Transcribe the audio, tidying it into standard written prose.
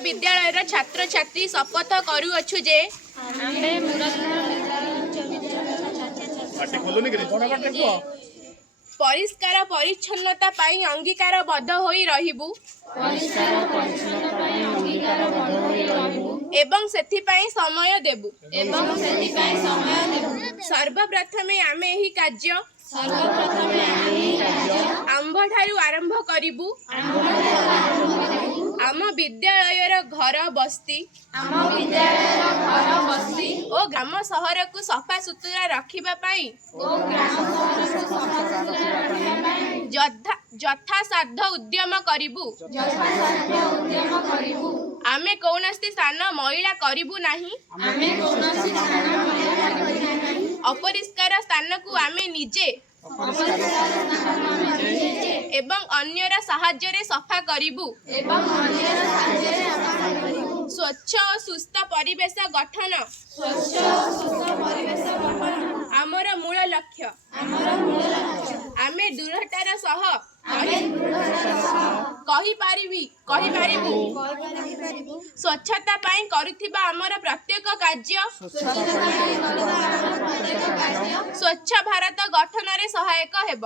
विद्यालय छात्र छात्री शपथ करुअछु जे परिष्कार परिच्छन्नता पाई अंगीकारबद्ध होई रहिबु एवं सेथिपाई समय देबु सर्वप्रथमे आमे एही कार्य आम्भठारु आरंभ करिबु आम विद्यालयर घर बस्ती ओ ग्राम सहर को सफा सुतुरा रखिबा पाई यथासाध्य उद्यम करिबु आमे कौनसी स्थान मैला करिबु नाही अपरिष्कार स्थान को आमे निजे एवं अन्यर साहाय्य रे सफा करिबु स्वच्छ और सुस्थ परिवेश गठन आमर मूल लक्ष्य आमे दृढ़तार सह कहि पारिबु स्वच्छता पाई करुथिबा आमर प्रत्येक कार्य स्वच्छ भारत गठन रे सहायक हेब।